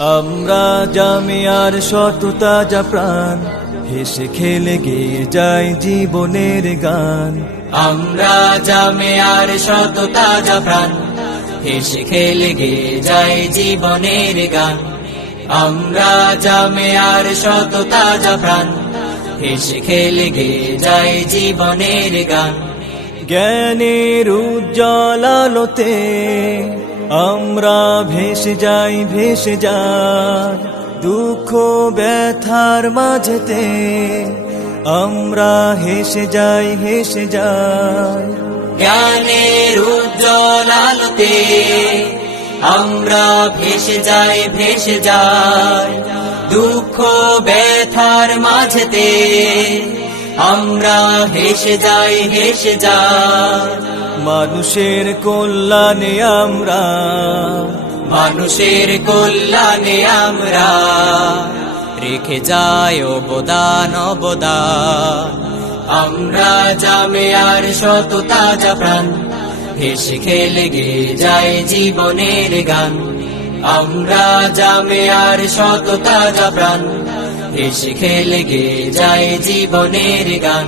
আমরা জামিয়ার শত তাজা প্রাণ, হেসে খেলে গেয়ে যায় জীবনের গান। আমরা জামিয়ার শত তাজা প্রাণ, হেসে খেলে গেয়ে যায় জীবনের গান। আমরা জামিয়ার শত তাজা প্রাণ, হেসে খেলে গেয়ে যায় জীবনের গান। জ্ঞানের উজ্জ্বল আলোতে আমরা ভেসে যাই, ভেসে যাই দুঃখ ব্যথার মাঝেতে। আমরা হেসে যাই, হেসে যাই জ্ঞানের উজ্জ্বল আলোতে আমরা ভেসে যাই, ভেসে যাই দুঃখ ব্যথার মাঝেতে। আমরা হেসে যাই, হেসে যাই মানুষের কল্যাণে আমরা, মানুষের কল্যাণে আমরা রেখে যাই অবদান, অবদান। আমরা জামিয়ার শত তাজা প্রাণ, হেসে খেলে গেয়ে যায় জীবনের গান। আমরা জামিয়ার শত তাজা প্রাণ, হেসে খেলে গেয়ে যায় জীবনের গান।